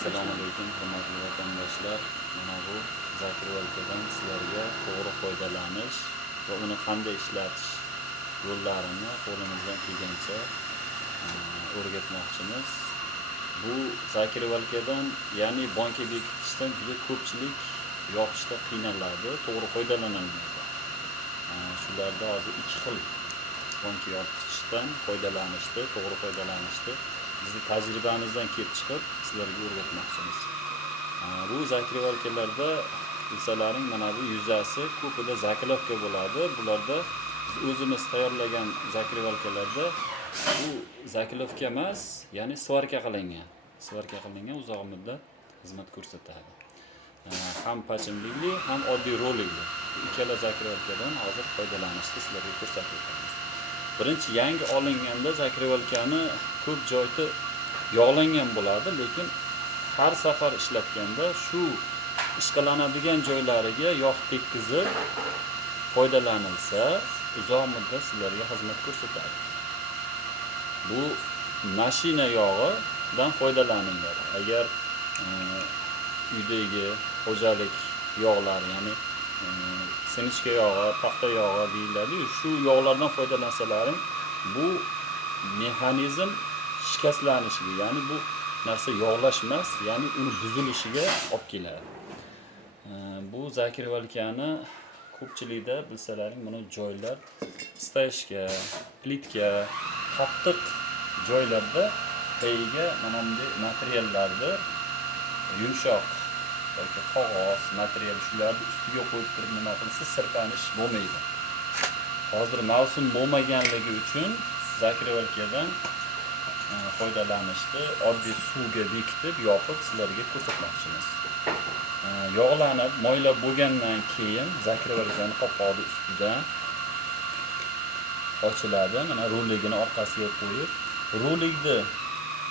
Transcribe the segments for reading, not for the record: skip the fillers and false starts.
Assalomu alaykum hurmatli vatandoshlar. Mana bu Zakir Valkadan sizlarga to'g'ri foydalanish va uni qanday ishlatish yo'llarini qo'limizdan kelgancha o'rgatmoqchimiz. Bu Zakir Valkadan, ya'ni banka bekitishdan juda ko'pchilik yopishda qiynaladi, to'g'ri foydalanolmaydi. Shularda hozir ikki xil banka yopishdan foydalanishdi, to'g'ri foydalanishdi. Bizni tajribamizdan kelib chiqib sizlarga o'rgatmoqchimiz. Bu zakrivalkalarda bilsalaring, mana bu yuzasi ko'pida zaklovka bo'ladi. Bularda biz o'zimiz tayyorlagan zakrivalkalarda bu zaklovka emas, ya'ni svarka qilingan. Svarka qilingan uzoq muddat xizmat ko'rsatadi. Ham pachimlikli, ham oddiy rolikli. Ikkala zakrivalkadan hozir foydalanishni sizlarga ko'rsatib o'tamiz. Birinchi yangi olinganda zakrivalkani ko'p joyda yog'langan bo'ladi, lekin har safar ishlatganda shu ishqalanadigan joylariga yog' tekkizib foydalanilsa, uzoq muddat sizlarga xizmat ko'rsatadi. Bu mashina yog'idan foydalaninglar. Agar uydagi xo'jalik yog'lari, ya'ni sinichka yog'i, paxta yog'i deyiladi-yu, shu yog'lardan foydalansalaring, bu mexanizm shikastlanishiga, ya'ni bu narsa yog'lashmas, ya'ni uni buzilishiga olib keladi. Bu zakrivalkani ko'pchilikda bilsalaring, buni joylar stayishga, plitka, qattiq joylarda tagiga mana bunday materiallarni yumshoq yoki qog'oz material shularni ustiga qo'yib turib nima qilsa sirpanish bo'lmaydi. Hozir mavsum bo'lmaganligi uchun zakrivalkadan foydalanishni oddiy suvga bekitib, yopib sizlarga ko'rsatmoqchimiz. Yog'lanib, moylab bo'lgandan keyin zakrivalkani qopqog'i ustidan ochiladi. Mana roligini orqasiga qo'yib, rolikni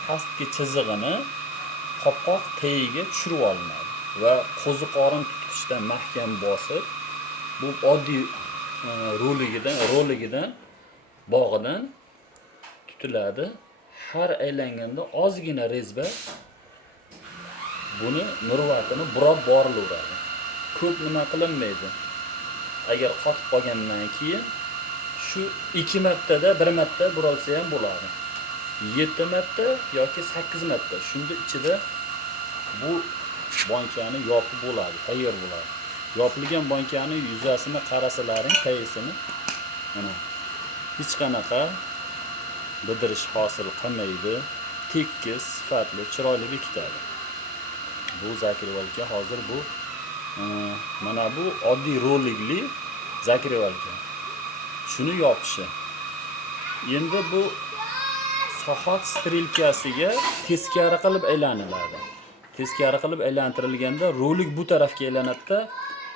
pastki chizig'ini qopqoq tagiga tushirib olinadi va qo'ziqorin tutqichdan mahkam bosib, bu oddiy roligidan bog'idan tutiladi. Har aylanganda ozgina rezba buni murvatini burab borilaveradi. Ko'p nima qilinmaydi. Agar qotib qolgandan keyin shu 2 martada 1 marta buralsa ham bo'ladi. 7 marta yoki 8 marta shunda ichida bu bankani yopib bo'ladi, tayyor bo'ladi. Yopilgan bankani yuzasini qarasalaring, tagisini mana hech qanaqa bidirish hosil qilmaydi, tekis, sifatli, chiroyli bekitadi. Bu zakrivalka hozir bu mana bu oddiy rolikli zakrivalka. Shuni yopishi. Endi bu sohat strilkasiga teskari qilib aylaniladi. Teskari qilib aylantirilganda rolik bu tarafga aylanadi-da,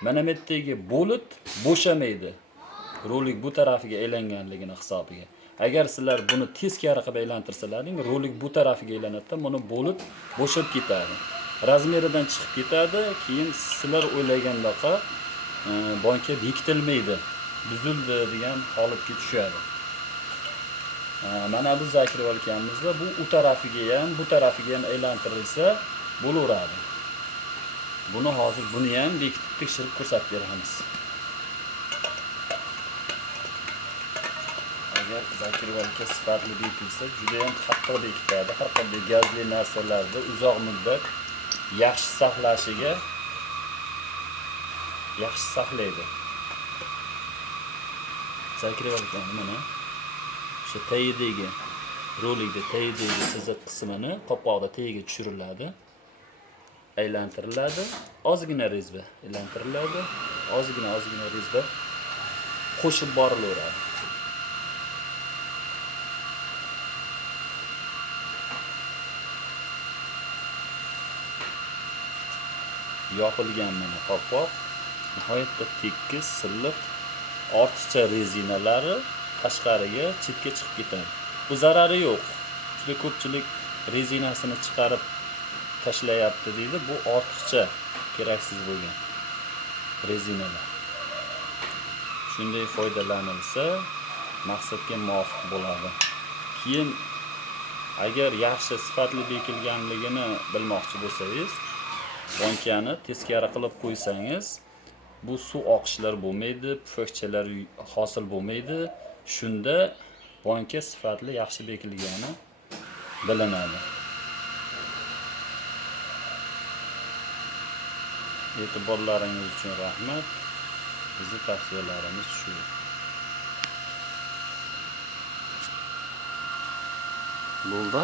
mana bu yerdagi bo'lit bo'shamaydi. Rolik bu tarafiga aylanganligini hisobiga. Agar sizlar buni teskari qilib aylantirsalaring, rolik bu tarafiga aylanadi-da, buni bo'lib bo'shab ketadi. Razmeridan chiqib ketadi, keyin sizlar o'ylagandaqa banka bekitilmaydi, buzildi degan holatga tushadi. Mana bu zakrivalkamizda bu u tarafiga ham, bu tarafiga ham aylantirilsa bo'laveradi. Buni hozir buni ham bekitib tekshirib ko'rsatib beramiz. Agar zakrivalka sifatli bekitilsa, juda ham qattiq bekitadi. Har qanday gazli narsalarni uzoq muddat yaxshi saqlashiga yaxshi saqlaydi. Zakrivalkani mana shu tagidagi rolikda tagidagi chiziq qismini qopqoqda tagiga tushiriladi, aylantiriladi, ozgina rezba aylantiriladi, ozgina rezba qo'shib borilaveradi. Yopilgan mana qopqoq nihoyatda tekis, silliq, ortiqcha rezinalari tashqariga chetga chiqib ketadi. Bu zarari yo'q. Juda ko'pchilik rezinasini chiqarib tashlayapti deydi. Bu ortiqcha, keraksiz bo'lgan rezinalar. Shunday foydalanilsa, maqsadga muvofiq bo'ladi. Keyin Agar yaxshi sifatli bekilganligini bilmoqchi bo'lsangiz, bankani teskari qilib qo'ysangiz, bu suv oqishlar bo'lmaydi, pufakchalar hosil bo'lmaydi. Shunda banka sifatli yaxshi bekilgani bilinadi. E'tiborlaringiz uchun rahmat. Bizning tavsiyalarimiz shu. Bo'ldi?